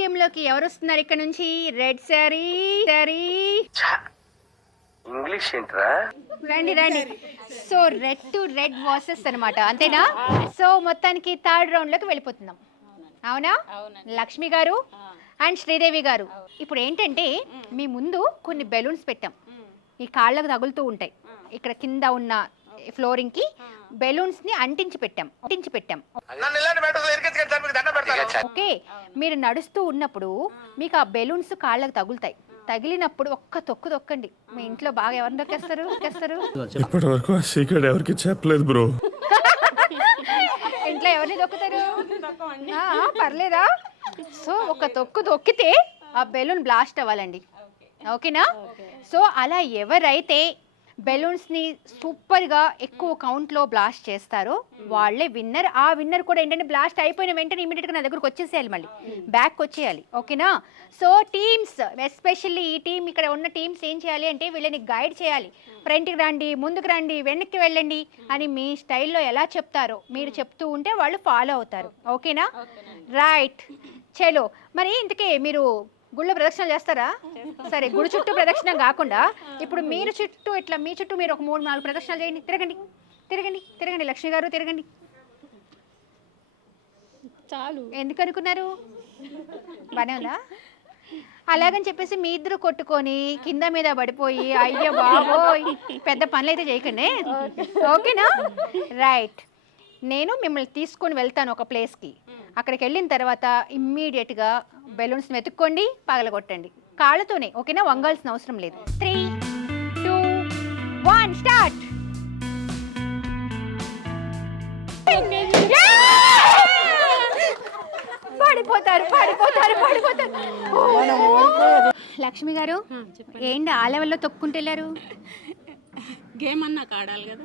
Game లోకి ఎవరు వస్తున్నారు ఇక్కడ నుంచి? రెడ్ సారీ ఇంగ్లీష్ ఏంట్రా? రండి రండి. So red to red versus అనమాట, అంతేనా? సో మొత్తానికి థర్డ్ రౌండ్ లోకి వెళ్ళిపోతున్నాం, అవునా? లక్ష్మి గారు అండ్ శ్రీదేవి గారు, ఇప్పుడు ఏంటంటే మీ ముందు కొన్ని బెలూన్స్ పెట్టాం, ఈ కాళ్ళకు తగులుతూ ఉంటాయి. ఇక్కడ కింద ఉన్న ఫ్లోరింగ్ కి బెలూన్స్ ని అంటించి పెట్టాం. ఓకే, మీరు నడుస్తూ ఉన్నప్పుడు మీకు ఆ బెలూన్స్ కాళ్ళకు తగులుతాయి. తగిలినప్పుడు ఒక్క తొక్కు తొక్కండి. మీ ఇంట్లో బాగా ఎవరిని తొక్కేస్తారు? ఇప్పటి వరకు ఆ సీక్రెట్ ఎవరికి చెప్పలేదు బ్రో. ఇంట్లో ఎవరిని తొక్కుతారు? పర్లేదా? సో ఒక తొక్కు తొక్కితే ఆ బెలూన్ బ్లాస్ట్ అవ్వాలండి, ఓకేనా? సో అలా ఎవరైతే బెలూన్స్ని సూపర్గా ఎక్కువ కౌంట్లో బ్లాస్ట్ చేస్తారో వాళ్ళే విన్నర్. ఆ విన్నర్ కూడా ఏంటంటే బ్లాస్ట్ అయిపోయిన వెంటనే ఇమీడియట్గా నా దగ్గరకు వచ్చేసేయాలి, మళ్ళీ బ్యాక్ వచ్చేయాలి, ఓకేనా? సో టీమ్స్, ఎస్పెషల్లీ ఈ టీం, ఇక్కడ ఉన్న టీమ్స్ ఏం చేయాలి అంటే వీళ్ళని గైడ్ చేయాలి. ఫ్రంట్కి రండి, ముందుకు రండి, వెనక్కి వెళ్ళండి అని మీ స్టైల్లో ఎలా చెప్తారో మీరు చెప్తూ ఉంటే వాళ్ళు ఫాలో అవుతారు, ఓకేనా? రైట్, చలో. మరి ఇంతకీ మీరు గుళ్ళో ప్రదక్షిణలు చేస్తారా? సరే, గుడి చుట్టూ ప్రదక్షిణ కాకుండా ఇప్పుడు మీరు చుట్టూ ఇట్లా మీ చుట్టూ మీరు ఒక 3-4 ప్రదక్షిణలు చేయండి. తిరగండి లక్ష్మి గారు, తిరగండి. చాలు. ఎందుకు అనుకున్నారు? బానే ఉందా? అలాగని చెప్పేసి మీ ఇద్దరు కొట్టుకొని కింద మీద పడిపోయి అయ్యో బాబోయ్ పెద్ద పనులు అయితే చేయకండి, ఓకేనా? రైట్, నేను మిమ్మల్ని తీసుకొని వెళ్తాను ఒక ప్లేస్కి. అక్కడికి వెళ్ళిన తర్వాత ఇమ్మీడియట్గా బెలూన్స్ వెతుక్కోండి, పగలగొట్టండి కాళ్ళతోనే, ఓకేనా? వంగాల్సిన అవసరం లేదు. 3, 2, 1 స్టార్ట్. పడిపోతారు. లక్ష్మి గారు ఏంటి ఆ లెవెల్లో తొక్కుంటూ వెళ్ళారు? గేమ్ అన్నా ఆడాలి కదా.